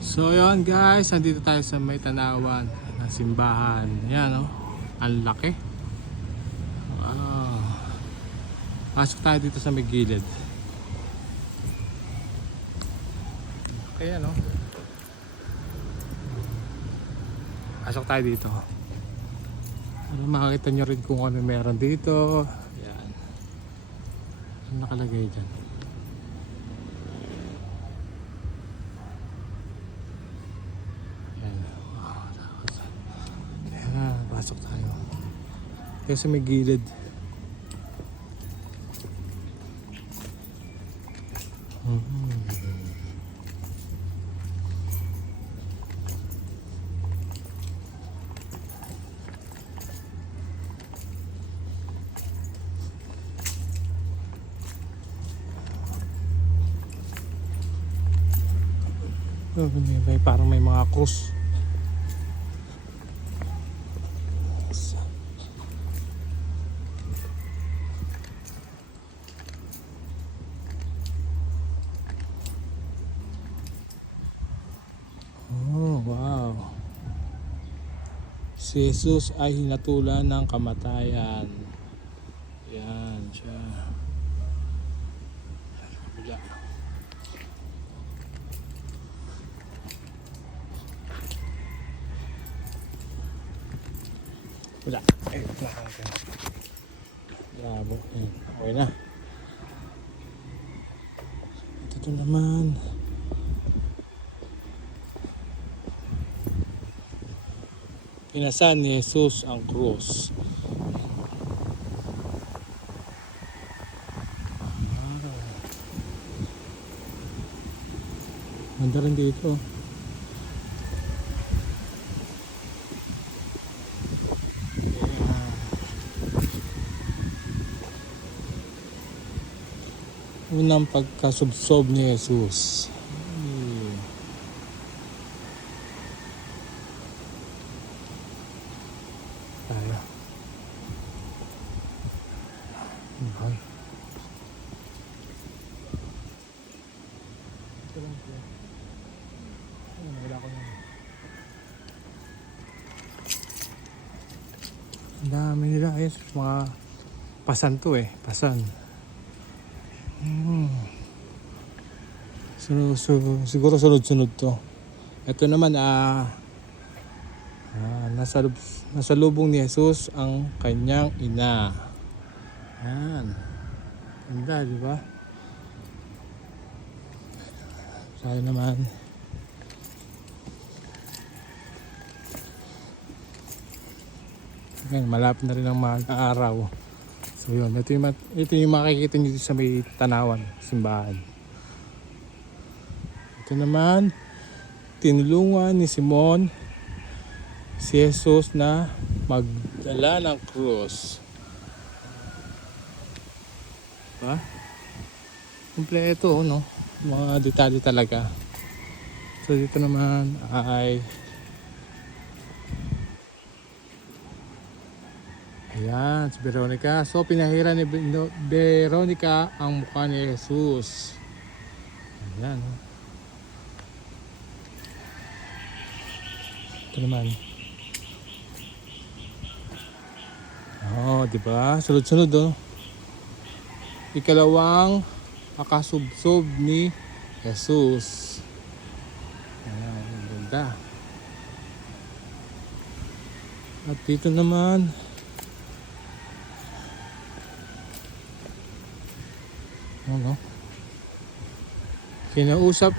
So yun guys, nandito tayo sa may tanawan ng simbahan. Ayan, oh, ang laki. Wow. Pasok tayo dito sa may gilid. Ayan, oh. Pasok tayo dito para makakita nyo rin kung ano meron dito. Ayan, ano nakalagay dyan. Pasok tayo. Kasi may gilid. Parang may mga krus. Oh, wow. Si Jesus ay hinatulan ng kamatayan. Yan siya. Kabila. Wala. Ay, wala ka natin. Bravo. Okay na. Ito naman. Pinasan ni Jesus ang krus. Ganda rin dito. Unang pagkasubsob ni Jesus. Tayo. Okay. Ito lang po. Wala ko na. Ang dami nila. Ayos, mga pasan to eh. Pasan. Siguro sunod-sunod to. Ito naman nasa lubong ni Jesus ang kanyang ina. Yan. Ganda, di ba? Tayo naman. Yan, malapit na rin ang mag-aaraw. So yun, ito yung makikita nyo sa may tanawan, simbahan. Ito naman, tinulungan ni Simon si Jesus na magdala ng krus. Diba? Kompleto, no? Mga detalye talaga. So dito naman ay ayan, si Veronica. So pinahira ni Veronica ang mukha ni Jesus. Ayan. Ito naman. Oh, di ba? Sunod-sunod, oh. Ikalawang pakasubsob ni Jesus. Ayan, ganda. At dito naman ano? Kinausap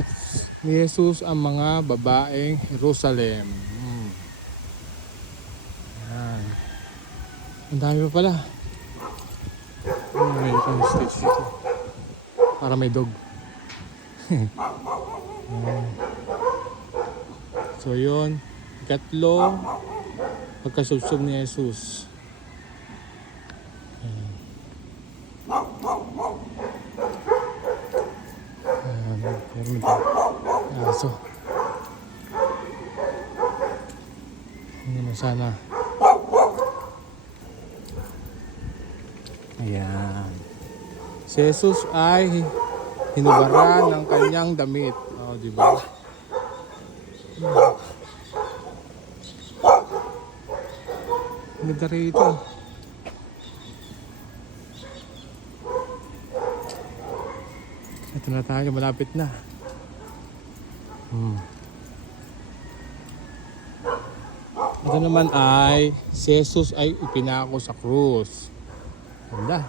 ni Jesus ang mga babaeng Jerusalem. Ayan. Ang dami pa pala. May stage dito. Para may dog. So yun, ikatlo pagkasubsob ni Jesus. Meron ito aso. Ano na sana. Ayan. Si Jesus ay hinubaran ng kanyang damit. Oh, di ba? Ang ganda rito. Ito na tayo, malapit na. Ito naman ay si Jesus ay ipinako sa krus. Ganda.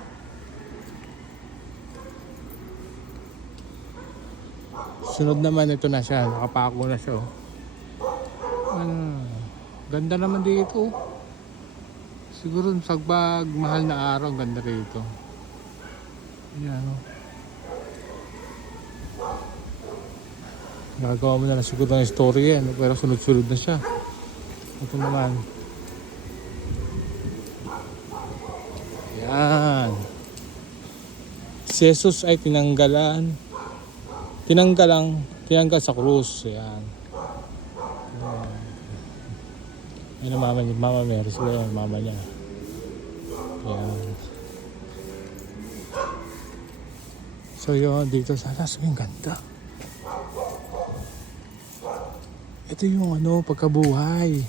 Sunod naman ito na siya, nakapako na siya. Ganda naman dito. Siguro sa mahal na araw, ganda rito. Ayan o. Nagagawa mo na lang siguro ng story yan, pero sunod-sunod na siya. Ito naman. Ayan. Si Jesus ay tinanggal sa krus. Ayan. Ayan ang mama niya, Mama Mary. Sila yung mama niya. Ayan. So yun, dito sa taas, yung ganda. Ito yung pagkabuhay.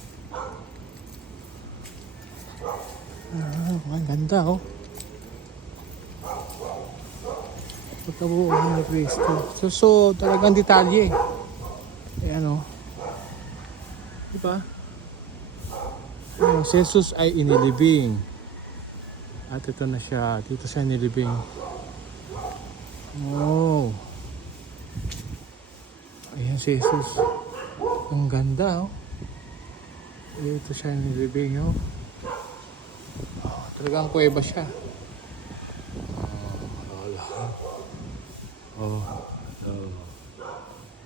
Ang ganda oh. Pagkabuhay ni Cristo. So talagang detalye. Ayan oh. Diba? Si Jesus ay inilibing. At ito na siya. Dito siya inilibing. Oh. Ayan si Jesus. Ang ganda oh. Dito siya inilibing oh. Talagang kuweba siya.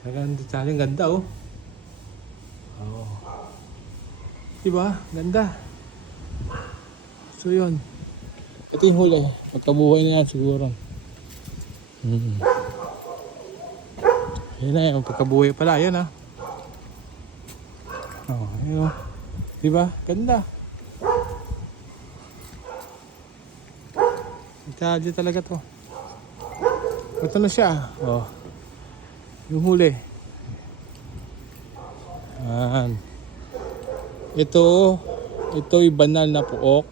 Talagang detalyeng ganda oh. Diba? Ganda. So yun. Ito yung huli. Pagkabuhay na yan siguro. Yan na yung pagkabuhay pala. Yan ah. Yun. Diba? Ganda. Detalye talaga to. Ito na siya. Yung huli. Ito'y banal na puok.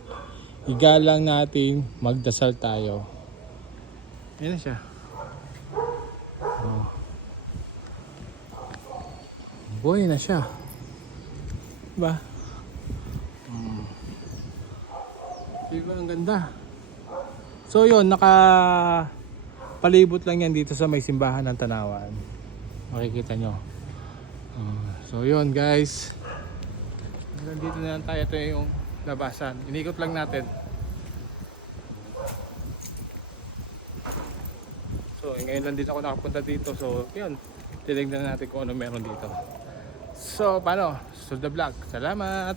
Igalang natin, magdasal tayo. Ayan na siya. Buhay na siya. Diba? Diba ang ganda? So yun, palibot lang yan dito sa may simbahan ng Tanawan. Makikita nyo. So yun guys, nandito na lang tayo. Ito yung labasan, inikot lang natin. So ngayon lang dito ako nakapunta dito. So yun, tinignan natin kung ano meron dito. So paano? So the vlog, salamat.